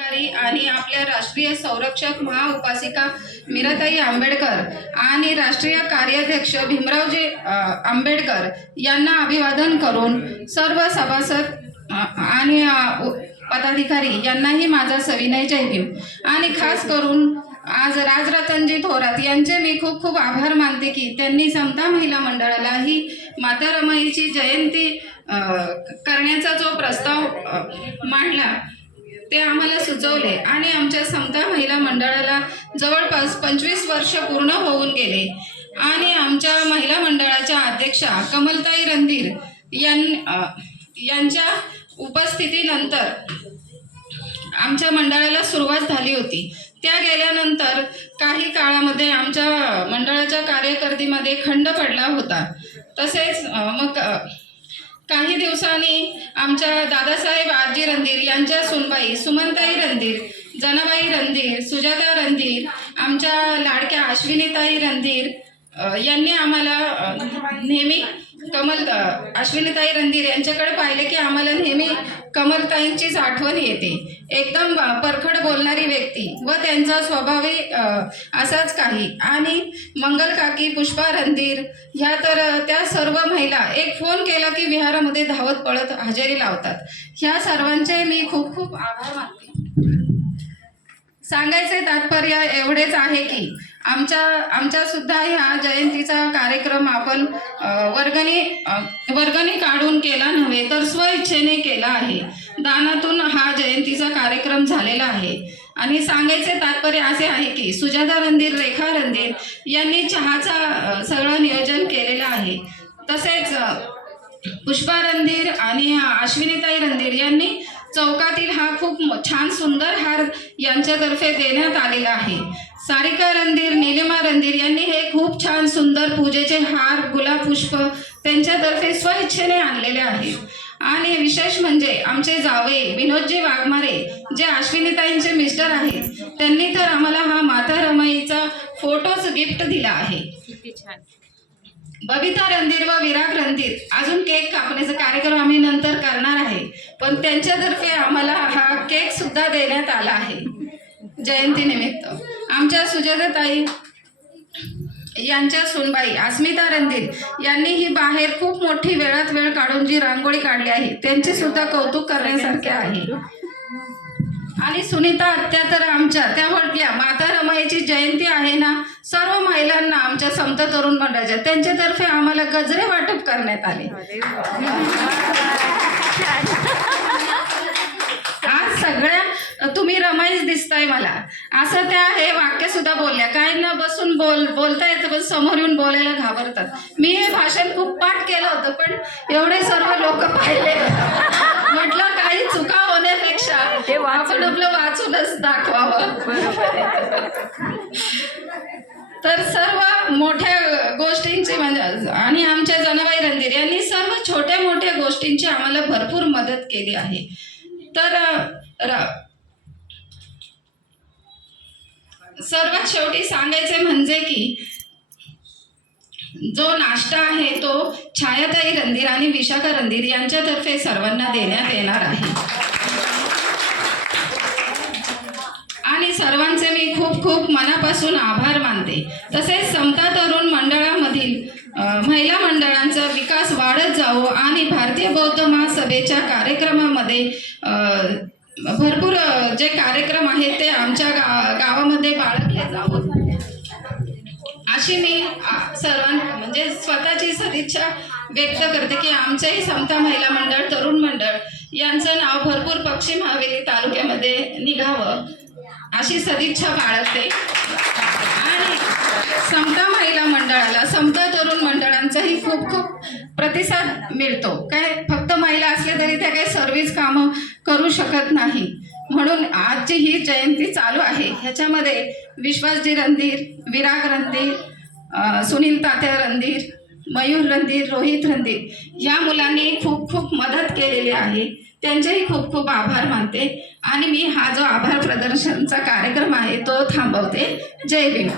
आणि आपल्या राष्ट्रीय संरक्षक महाउपासिका मीराताई आंबेडकर आणि राष्ट्रीय कार्याध्यक्ष भीमरावजी आंबेडकर यांना अभिवादन करून सर्व सभासद आणि पदाधिकारी यांनाही माझा सविनय जय भीम. आणि खास करून आज राजरतनजी थोरात यांचे मी खूप खूप आभार मानते की त्यांनी समता महिला मंडळाला ही माता रमाईची जयंती करण्याचा जो प्रस्ताव मांडला ते आम्हाला सुचवले आणि आमच्या समता महिला मंडळाला जवळपास पंचवीस वर्ष पूर्ण होऊन गेले. आणि आमच्या महिला मंडळाच्या अध्यक्षा कमलताई रणधीर यां यांच्या उपस्थितीनंतर आमच्या मंडळाला सुरुवात झाली होती. त्या गेल्यानंतर काही काळामध्ये आमच्या मंडळाच्या कार्यकर्तीमध्ये खंड पडला होता. तसेच मग काही दिवसांनी आमच्या दादासाहेब आजी रणधीर यांच्या सुनबाई सुमनताई रणधीर जनाबाई रणधीर सुजाता रणधीर आमच्या लाडक्या अश्विनीताई रणधीर यांनी आम्हाला नेहमी कमल अश्विनीताई रणधीर यांच्याकडे पाहिले की आम्हाला नेहमी कमलताईंचीच आठवण येते. एकदम परखड बोलणारी व्यक्ती व त्यांचा स्वभावही असाच काही. आणि मंगल काकी पुष्पा रणधीर ह्या तर त्या सर्व महिला एक फोन केला की विहारामध्ये धावत पळत हजेरी लावतात. ह्या सर्वांचे मी खूप खूप आभार मानते. सांगायचे तात्पर्य एवढेच आहे की आमच्या आमच्या सुद्धा ह्या जयंतीचा कार्यक्रम आपण वर्गणी वर्गणी काढून केला नव्हे तर स्वइच्छेने केला आहे. दानातून हा जयंतीचा कार्यक्रम झालेला आहे. आणि सांगायचे तात्पर्य असे आहे की सुजाता रणधीर रेखा रणधीर यांनी चहाचा सगळं नियोजन केलेलं आहे. तसेच पुष्पा रणधीर आणि अश्विनीताई रणधीर यांनी चौकातील हा खूप छान सुंदर हार यांच्यातर्फे देण्यात आलेला आहे. सारिका रणधीर निलिमा रणधीर यांनी हे खूप छान सुंदर पूजेचे हार गुलाब पुष्प त्यांच्यातर्फे स्वइच्छेने आणलेले आहेत आणि विशेष म्हणजे आमचे जावे विनोदजी वाघमारे जे अश्विनीताईंचे मिस्टर आहेत त्यांनी तर आम्हाला हा माता रमाईचा फोटोच गिफ्ट दिला आहे. किती छान. बबिता रणधीर व विराग रणधीर अजून केक कापण्याचा कार्यक्रम आम्ही आहे पण त्यांच्यातर्फे आम्हाला हा केक सुद्धा देण्यात आला आहे. जयंतीनिमित्त आमच्या सुजाताताई यांच्या सुनबाई अस्मिता रणधीर यांनी ही बाहेर खूप मोठी वेळात वेळ काढून जी रांगोळी काढली आहे त्यांचे सुद्धा कौतुक करण्यासारखे आहे. आणि सुनीता आत्या तर आमच्या. त्या म्हटल्या माता रमाईची जयंती आहे ना सर्व महिलांना आमच्या समता तरुण मंडळाच्या त्यांच्यातर्फे आम्हाला गजरे वाटप करण्यात आले. आज सगळ्या तुम्ही रमाईच दिसताय मला. असं त्या हे वाक्य सुद्धा बोलल्या. काही न बसून बोल बोलता येतं पण समोर येऊन बोलायला घाबरतात. मी हे भाषण खूप पाठ केलं होतं पण एवढे सर्व लोक पाहिले. म्हटलं काही चुका होण्यापेक्षा. आपण आपलं वाचूनच दाखवावं. तर सर्व मोठ्या गोष्टींची म्हणजे आणि आमच्या जनाबाई रणधीर यांनी सर्व छोट्या मोठ्या गोष्टींची आम्हाला भरपूर मदत केली आहे. तर सर्वात शेवटी सांगायचे म्हणजे की जो नाश्ता आहे तो छायाताई रणधीर आणि विशाखा रणधीर यांच्यातर्फे सर्वांना देण्यात येणार आहे. आणि सर्वांचे मी खूप खूप मनापासून आभार मानते. तसेच समता तरुण मंडळा महिला मंडळांचा विकास वाढत जावो आणि भारतीय बौद्ध महासभेच्या कार्यक्रमामध्ये भरपूर जे कार्यक्रम आहेत ते आमच्या गा गावामध्ये बाळगले जावं. अशी मी सर्वां म्हणजे स्वतःची सदिच्छा व्यक्त करते की आमचंही समता महिला मंडळ तरुण मंडळ यांचं नाव भरपूर पश्चिम हवेली तालुक्यामध्ये निघावं. अशी सदिच्छा बाळगते. आणि समता महिला मंडळाला समता तरुण मंडळांचाही खूप खूप प्रतिसाद मिळतो. काय फक्त महिला असल्या तरी त्या काही सर्विस कामं करू शकत नाही. म्हणून आजची ही जयंती चालू आहे. ह्याच्यामध्ये विश्वासजी रणधीर विराग रणधीर सुनील तात्या रणधीर मयूर रणधीर रोहित रणधीर या मुलांनी खूप खूप मदत केलेली आहे. त्यांचेही खूप खूप आभार मानते. आणि मी हा जो आभार प्रदर्शनचा कार्यक्रम आहे तो थांबवते. जय भीम.